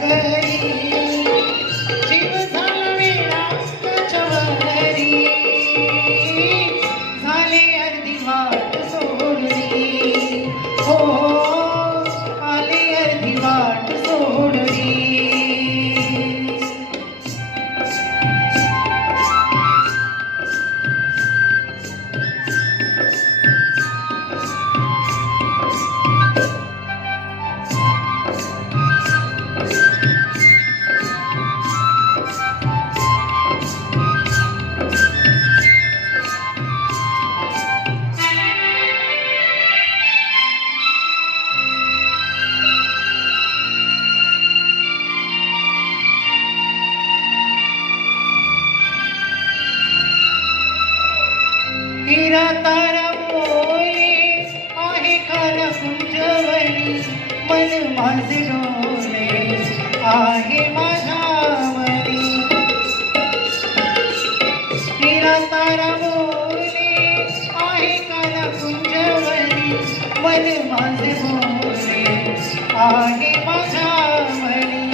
घरी जीव झाला वेडा त्याच्यावरी झाले अर्धी वाट सोडली हो आले अर्धी वाट सोडली हिरा तारा बोले आहे काना कुंजवनी मन माझे डोले आहे माझ्या मनी हिरा तारा बोले आहे काना कुंजवनी मन माझे बोले आहे माझ्या मनी